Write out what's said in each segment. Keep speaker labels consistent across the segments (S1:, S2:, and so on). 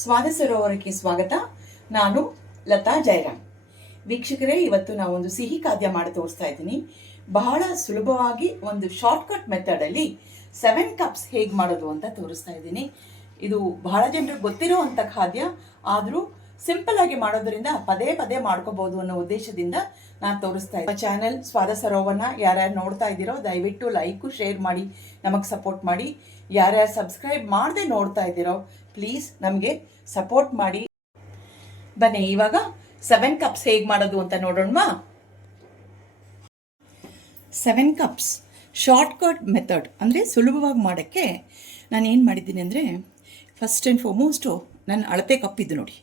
S1: ಸ್ವಾದ ಸರೋವರಕ್ಕೆ ಸ್ವಾಗತ. ನಾನು ಲತಾ ಜಯರಾಮ್. ವೀಕ್ಷಕರೇ, ಇವತ್ತು ನಾವೊಂದು ಸಿಹಿ ಖಾದ್ಯ ಮಾಡಿ ತೋರಿಸ್ತಾ ಇದ್ದೀನಿ. ಬಹಳ ಸುಲಭವಾಗಿ ಒಂದು ಶಾರ್ಟ್ಕಟ್ ಮೆಥಡಲ್ಲಿ ಸೆವೆನ್ ಕಪ್ಸ್ ಹೇಗೆ ಮಾಡೋದು ಅಂತ ತೋರಿಸ್ತಾ ಇದ್ದೀನಿ. ಇದು ಬಹಳ ಜನರಿಗೆ ಗೊತ್ತಿರುವಂಥ ಖಾದ್ಯ. ಆದರೂ ಸಿಂಪಲ್ ಆಗಿ ಮಾಡೋದ್ರಿಂದ ಪದೇ ಪದೇ ಮಾಡ್ಕೋಬಹುದು ಅನ್ನೋ ಉದ್ದೇಶದಿಂದ ನಾನು ತೋರಿಸ್ತಾ ಇದ್ದೀನಿ. ಚಾನೆಲ್ ಸ್ವಾದ ಸರೋವರನ ಯಾರ್ಯಾರು ನೋಡ್ತಾ ಇದ್ದೀರೋ, ದಯವಿಟ್ಟು ಲೈಕು, ಶೇರ್ ಮಾಡಿ, ನಮಗೆ ಸಪೋರ್ಟ್ ಮಾಡಿ. ಯಾರ್ಯಾರು ಸಬ್ಸ್ಕ್ರೈಬ್ ಮಾಡದೆ ನೋಡ್ತಾ ಇದ್ದೀರೋ ಪ್ಲೀಸ್ ನಮಗೆ ಸಪೋರ್ಟ್ ಮಾಡಿ. ಬನ್ನಿ, ಇವಾಗ ಸೆವೆನ್ ಕಪ್ಸ್ ಹೇಗೆ ಮಾಡೋದು ಅಂತ ನೋಡೋಣವಾ? ಸೆವೆನ್ ಕಪ್ಸ್ ಶಾರ್ಟ್ಕಟ್ ಮೆಥಡ್ ಅಂದರೆ ಸುಲಭವಾಗಿ ಮಾಡೋಕ್ಕೆ ನಾನು ಏನು ಮಾಡಿದ್ದೀನಿ ಅಂದರೆ ಫಸ್ಟ್ ಆ್ಯಂಡ್ ಫಾರ್ಮೋಸ್ಟು ನನ್ನ ಅಳತೆ ಕಪ್ ಇದು ನೋಡಿ.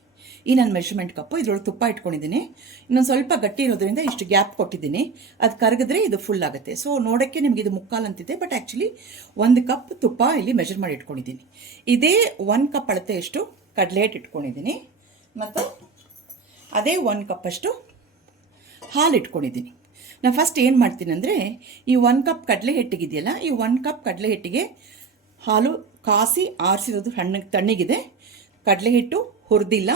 S1: ಈ ನನ್ನ ಮೆಷರ್ಮೆಂಟ್ ಕಪ್ಪು, ಇದ್ರೊಳಗೆ ತುಪ್ಪ ಇಟ್ಕೊಂಡಿದ್ದೀನಿ. ಇನ್ನೊಂದು ಸ್ವಲ್ಪ ಗಟ್ಟಿ ಇರೋದ್ರಿಂದ ಇಷ್ಟು ಗ್ಯಾಪ್ ಕೊಟ್ಟಿದ್ದೀನಿ. ಅದು ಕರಗಿದ್ರೆ ಇದು ಫುಲ್ ಆಗುತ್ತೆ. ಸೊ ನೋಡೋಕ್ಕೆ ನಿಮಗೆ ಇದು ಮುಕ್ಕಾಲು ಅಂತಿದೆ ಬಟ್ ಆ್ಯಕ್ಚುಲಿ ಒಂದು ಕಪ್ ತುಪ್ಪ ಇಲ್ಲಿ ಮೆಷರ್ ಮಾಡಿ ಇಟ್ಕೊಂಡಿದ್ದೀನಿ. ಇದೇ ಒಂದು ಕಪ್ ಅಳತೆ ಎಷ್ಟು ಕಡಲೆ ಹಿಟ್ಟು ಇಟ್ಕೊಂಡಿದ್ದೀನಿ. ಮತ್ತು ಅದೇ ಒಂದು ಕಪ್ಪಷ್ಟು ಹಾಲು ಇಟ್ಕೊಂಡಿದ್ದೀನಿ. ನಾನು ಫಸ್ಟ್ ಏನು ಮಾಡ್ತೀನಿ ಅಂದರೆ, ಈ ಒಂದು ಕಪ್ ಕಡಲೆ ಹಿಟ್ಟಿಗಿದೆಯಲ್ಲ, ಈ ಒಂದು ಕಪ್ ಕಡಲೆ ಹಿಟ್ಟಿಗೆ ಹಾಲು ಕಾಸಿ ಆರಿಸಿರೋದು ಹಣ್ಣು ತಣ್ಣಗಿದೆ. ಕಡಲೆ ಹಿಟ್ಟು ಹುರಿದಿಲ್ಲ.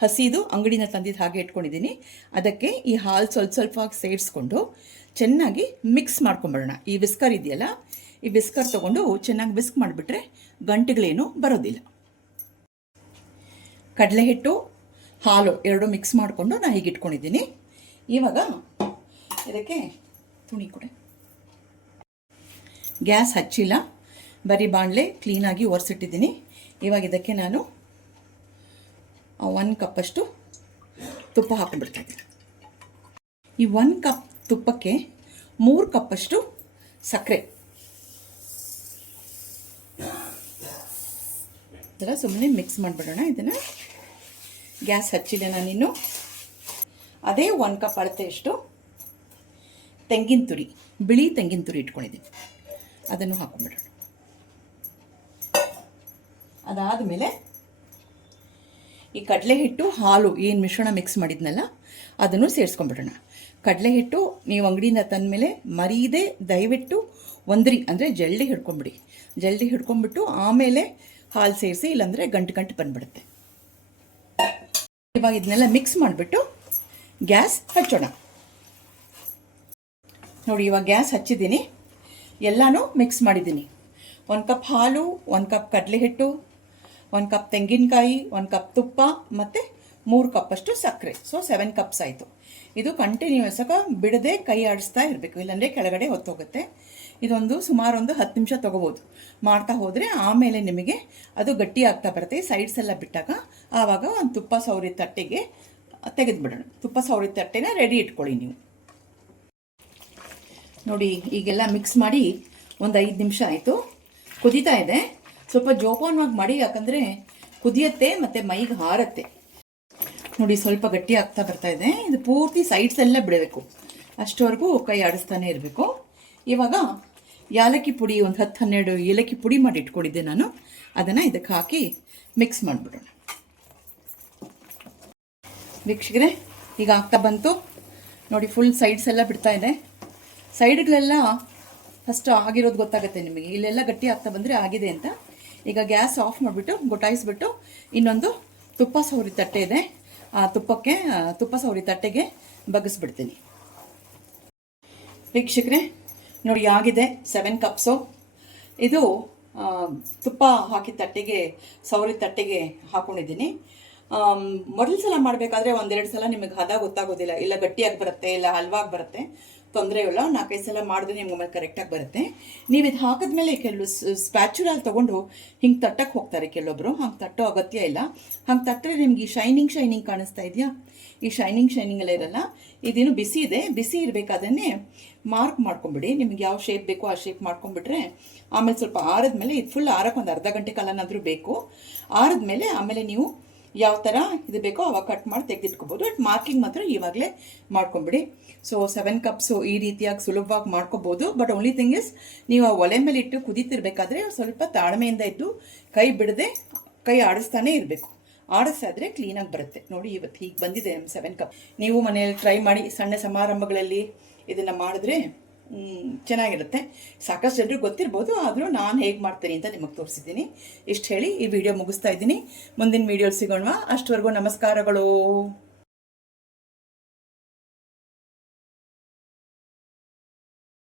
S1: ಹಸಿದು ಅಂಗಡಿನ ತಂದಿದ್ದು ಹಾಗೆ ಇಟ್ಕೊಂಡಿದ್ದೀನಿ ಅದಕ್ಕೆ ಈ ಹಾಲು ಸ್ವಲ್ಪ ಸ್ವಲ್ಪವಾಗಿ ಸೇರಿಸ್ಕೊಂಡು ಚೆನ್ನಾಗಿ ಮಿಕ್ಸ್ ಮಾಡ್ಕೊಂಬರೋಣ. ಈ ವಿಸ್ಕರ್ ಇದೆಯಲ್ಲ, ಈ ವಿಸ್ಕರ್ ತೊಗೊಂಡು ಚೆನ್ನಾಗಿ ವಿಸ್ಕ್ ಮಾಡಿಬಿಟ್ರೆ ಗಂಟೆಗಳೇನು ಬರೋದಿಲ್ಲ. ಕಡಲೆ ಹಿಟ್ಟು ಹಾಲು ಎರಡು ಮಿಕ್ಸ್ ಮಾಡಿಕೊಂಡು ನಾನು ಹೀಗೆ ಇಟ್ಕೊಂಡಿದ್ದೀನಿ ಇವಾಗ ಇದಕ್ಕೆ ತುಣಿ ಕೊಡೆ. ಗ್ಯಾಸ್ ಹಚ್ಚಿಲ್ಲ. ಬರೀ ಬಾಣಲೆ ಕ್ಲೀನಾಗಿ ಒರೆಸಿಟ್ಟಿದ್ದೀನಿ ಇವಾಗ ಇದಕ್ಕೆ ನಾನು ಒಂದು ಕಪ್ಪಷ್ಟು ತುಪ್ಪ ಹಾಕೊಂಡ್ಬಿಡ್ತಾ ಇದ್ದೀನಿ ಈ ಒಂದು ಕಪ್ ತುಪ್ಪಕ್ಕೆ ಮೂರು ಕಪ್ಪಷ್ಟು ಸಕ್ಕರೆ ಥರ ಸುಮ್ಮನೆ ಮಿಕ್ಸ್ ಮಾಡಿಬಿಡೋಣ, ಇದನ್ನು ಗ್ಯಾಸ್ ಹಚ್ಚಿದೆ ನಾನಿನ್ನು ಅದೇ ಒಂದು ಕಪ್ ಅಳತೆಯಷ್ಟು ತೆಂಗಿನ ತುರಿ, ಬಿಳಿ ತೆಂಗಿನ ತುರಿ ಇಟ್ಕೊಂಡಿದ್ದೀನಿ. ಅದನ್ನು ಹಾಕೊಂಡ್ಬಿಡೋಣ ಅದಾದಮೇಲೆ ಈ ಕಡಲೆ ಹಿಟ್ಟು ಹಾಲು, ಏನು ಮಿಶ್ರಣ ಮಿಕ್ಸ್ ಮಾಡಿದ್ನಲ್ಲ, ಅದನ್ನು ಸೇರಿಸ್ಕೊಂಡ್ಬಿಡೋಣ. ಕಡಲೆ ಹಿಟ್ಟು ನೀವು ಅಂಗಡಿಯಿಂದ ತಂದಮೇಲೆ ಮರೀದೆ ದಯವಿಟ್ಟು ಒಂದ್ರಿ, ಅಂದರೆ ಜಲ್ದಿ ಹಿಡ್ಕೊಂಬಿಡಿ. ಜಲ್ದಿ ಹಿಡ್ಕೊಂಡ್ಬಿಟ್ಟು ಆಮೇಲೆ ಹಾಲು ಸೇರಿಸಿ, ಇಲ್ಲಾಂದರೆ ಗಂಟು ಗಂಟು ಬಂದ್ಬಿಡುತ್ತೆ. ಇವಾಗ ಇದನ್ನೆಲ್ಲ ಮಿಕ್ಸ್ ಮಾಡಿಬಿಟ್ಟು ಗ್ಯಾಸ್ ಹಚ್ಚೋಣ. ನೋಡಿ, ಇವಾಗ ಗ್ಯಾಸ್ ಹಚ್ಚಿದ್ದೀನಿ. ಎಲ್ಲನೂ ಮಿಕ್ಸ್ ಮಾಡಿದ್ದೀನಿ. ಒಂದು ಕಪ್ ಹಾಲು, ಒಂದು ಕಪ್ ಕಡಲೆ ಹಿಟ್ಟು ಒಂದು ಕಪ್ ತೆಂಗಿನಕಾಯಿ, ಒಂದು ಕಪ್ ತುಪ್ಪ ಮತ್ತು ಮೂರು ಕಪ್ಪಷ್ಟು ಸಕ್ಕರೆ. ಸೊ ಸೆವೆನ್ ಕಪ್ಸ್ ಆಯಿತು. ಇದು ಕಂಟಿನ್ಯೂಸ್ ಆಗ ಬಿಡದೆ ಕೈ ಆಡಿಸ್ತಾ ಇರಬೇಕು. ಇಲ್ಲಾಂದರೆ ಕೆಳಗಡೆ ಹೊತ್ತೋಗುತ್ತೆ. ಇದೊಂದು ಸುಮಾರು ಒಂದು ಹತ್ತು ನಿಮಿಷ ತೊಗೋಬೋದು. ಮಾಡ್ತಾ ಹೋದರೆ ಆಮೇಲೆ ನಿಮಗೆ ಅದು ಗಟ್ಟಿ ಆಗ್ತಾ ಬರುತ್ತೆ. ಸೈಡ್ಸ್ ಎಲ್ಲ ಬಿಟ್ಟಾಗ ಆವಾಗ ಒಂದು ತುಪ್ಪ ಸೌರಿ ತಟ್ಟೆಗೆ ತೆಗೆದುಬಿಡೋಣ. ತುಪ್ಪ ಸೌರಿ ತಟ್ಟೆನ ರೆಡಿ ಇಟ್ಕೊಳ್ಳಿ ನೀವು. ನೋಡಿ, ಈಗೆಲ್ಲ ಮಿಕ್ಸ್ ಮಾಡಿ ಒಂದು ಐದು ನಿಮಿಷ ಆಯಿತು. ಕುದೀತಾ ಇದೆ. ಸ್ವಲ್ಪ ಜೋಪಾನವಾಗಿ ಮಾಡಿ, ಯಾಕಂದರೆ ಕುದಿಯತ್ತೆ ಮತ್ತು ಮೈಗೆ ಹಾರತ್ತೆ. ನೋಡಿ, ಸ್ವಲ್ಪ ಗಟ್ಟಿ ಆಗ್ತಾ ಬರ್ತಾ ಇದೆ. ಇದು ಪೂರ್ತಿ ಸೈಡ್ಸ್ ಎಲ್ಲ ಬಿಡಬೇಕು. ಅಷ್ಟವರೆಗೂ ಕೈ ಆಡಿಸ್ತಾನೆ ಇರಬೇಕು. ಇವಾಗ ಯಾಲಕ್ಕಿ ಪುಡಿ, ಒಂದು ಹತ್ತು ಹನ್ನೆರಡು ಏಲಕ್ಕಿ ಪುಡಿ ಮಾಡಿ ಇಟ್ಕೊಂಡಿದ್ದೆ ನಾನು. ಅದನ್ನು ಇದಕ್ಕೆ ಹಾಕಿ ಮಿಕ್ಸ್ ಮಾಡಿಬಿಡೋಣ. ವೀಕ್ಷಕರೇ, ಈಗ ಆಗ್ತಾ ಬಂತು. ನೋಡಿ ಫುಲ್ ಸೈಡ್ಸ್ ಎಲ್ಲ ಬಿಡ್ತಾ ಇದೆ. ಸೈಡ್ಗಳೆಲ್ಲ ಫಸ್ಟ್ ಆಗಿರೋದು ಗೊತ್ತಾಗುತ್ತೆ ನಿಮಗೆ. ಇಲ್ಲೆಲ್ಲ ಗಟ್ಟಿ ಆಗ್ತಾ ಬಂದರೆ ಆಗಿದೆ ಅಂತ. ಈಗ ಗ್ಯಾಸ್ ಆಫ್ ಮಾಡಿಬಿಟ್ಟು ಗೊಟಾಯಿಸ್ಬಿಟ್ಟು ಇನ್ನೊಂದು ತುಪ್ಪ ಸೌರಿ ತಟ್ಟೆ ಇದೆ. ಆ ತುಪ್ಪಕ್ಕೆ ತುಪ್ಪ ಸೌರಿ ತಟ್ಟೆಗೆ ಬಗ್ಗಿಸ್ಬಿಡ್ತೀನಿ. ವೀಕ್ಷಕರೇ, ನೋಡಿ ಆಗಿದೆ ಸೆವೆನ್ ಕಪ್ಸು ಇದು ತುಪ್ಪ ಹಾಕಿದ ತಟ್ಟೆಗೆ, ಸೌರಿ ತಟ್ಟೆಗೆ ಹಾಕೊಂಡಿದ್ದೀನಿ. ಮೊದಲ ಸಲ ಮಾಡಬೇಕಾದ್ರೆ ಒಂದೆರಡು ಸಲ ನಿಮಗೆ ಹದ ಗೊತ್ತಾಗೋದಿಲ್ಲ. ಇಲ್ಲ ಗಟ್ಟಿಯಾಗಿ ಬರುತ್ತೆ, ಇಲ್ಲ ಹಲ್ವಾಗಿ ಬರುತ್ತೆ. ತೊಂದರೆ ಇಲ್ಲ. ನಾಲ್ಕೈದು ಸಲ ಮಾಡಿದ್ರೆ ನಿಮ್ಗೆ ಕರೆಕ್ಟಾಗಿ ಬರುತ್ತೆ. ನೀವು ಇದು ಹಾಕಿದ್ಮೇಲೆ ಕೆಲವು ಸ್ಪ್ಯಾಚುರಲ್ಲಿ ತೊಗೊಂಡು ಹಿಂಗೆ ತಟ್ಟಕ್ಕೆ ಹೋಗ್ತಾರೆ ಕೆಲವೊಬ್ಬರು ಹಂಗೆ ತಟ್ಟೋ ಅಗತ್ಯ ಇಲ್ಲ. ಹಂಗೆ ತಟ್ಟರೆ ನಿಮ್ಗೆ ಈ ಶೈನಿಂಗ್ ಶೈನಿಂಗ್ ಕಾಣಿಸ್ತಾ ಇದೆಯಾ? ಈ ಶೈನಿಂಗ್ ಶೈನಿಂಗ್ ಎಲ್ಲ ಇರಲ್ಲ. ಇದೇನು ಬಿಸಿ ಇದೆ. ಬಿಸಿ ಇರಬೇಕಾದನ್ನೇ ಮಾರ್ಕ್ ಮಾಡ್ಕೊಂಬಿಡಿ. ನಿಮ್ಗೆ ಯಾವ ಶೇಪ್ ಬೇಕೋ ಆ ಶೇಪ್ ಮಾಡ್ಕೊಂಬಿಟ್ರೆ ಆಮೇಲೆ ಸ್ವಲ್ಪ ಆರಿದ್ಮೇಲೆ, ಇದು ಫುಲ್ ಆರಕ್ಕೆ ಒಂದು ಅರ್ಧ ಗಂಟೆ ಕಾಲನಾದರೂ ಬೇಕು. ಆರಿದ್ಮೇಲೆ ಆಮೇಲೆ ನೀವು ಯಾವ ಥರ ಇದು ಬೇಕೋ ಅವಾಗ ಕಟ್ ಮಾಡಿ ತೆಗೆದಿಟ್ಕೋಬೋದು. ಬಟ್ ಮಾರ್ಕಿಂಗ್ ಮಾತ್ರ ಇವಾಗಲೇ ಮಾಡ್ಕೊಂಬಿಡಿ. ಸೊ ಸೆವೆನ್ ಕಪ್ಸು ಈ ರೀತಿಯಾಗಿ ಸುಲಭವಾಗಿ ಮಾಡ್ಕೋಬೋದು. ಬಟ್ ಓನ್ಲಿ ಥಿಂಗ್ ಇಸ್ ನೀವು ಆ ಒಲೆ ಮೇಲೆ ಇಟ್ಟು ಕುದೀತಿರ್ಬೇಕಾದ್ರೆ ಸ್ವಲ್ಪ ತಾಳ್ಮೆಯಿಂದ ಇದ್ದು ಕೈ ಬಿಡದೆ ಕೈ ಆಡಿಸ್ತಾನೆ ಇರಬೇಕು. ಆಡಿಸಾದ್ರೆ ಕ್ಲೀನಾಗಿ ಬರುತ್ತೆ. ನೋಡಿ, ಇವತ್ತು ಹೀಗೆ ಬಂದಿದೆ ನಮ್ಮ ಸೆವೆನ್ ಕಪ್ ನೀವು ಮನೆಯಲ್ಲಿ ಟ್ರೈ ಮಾಡಿ ಸಣ್ಣ ಸಮಾರಂಭಗಳಲ್ಲಿ ಇದನ್ನು ಮಾಡಿದ್ರೆ ಚೆನ್ನಾಗಿರುತ್ತೆ. ಸಾಕಷ್ಟು ಜನರಿಗೆ ಗೊತ್ತಿರ್ಬೋದು, ಆದರೂ ನಾನು ಹೇಗೆ ಮಾಡ್ತೀನಿ ಅಂತ ನಿಮಗೆ ತೋರಿಸಿದ್ದೀನಿ. ಇಷ್ಟು ಹೇಳಿ ಈ ವಿಡಿಯೋ ಮುಗಿಸ್ತಾ ಇದ್ದೀನಿ. ಮುಂದಿನ ವಿಡಿಯೋಲಿ ಸಿಗೋಣ ಅಷ್ಟವರೆಗೂ ನಮಸ್ಕಾರಗಳು.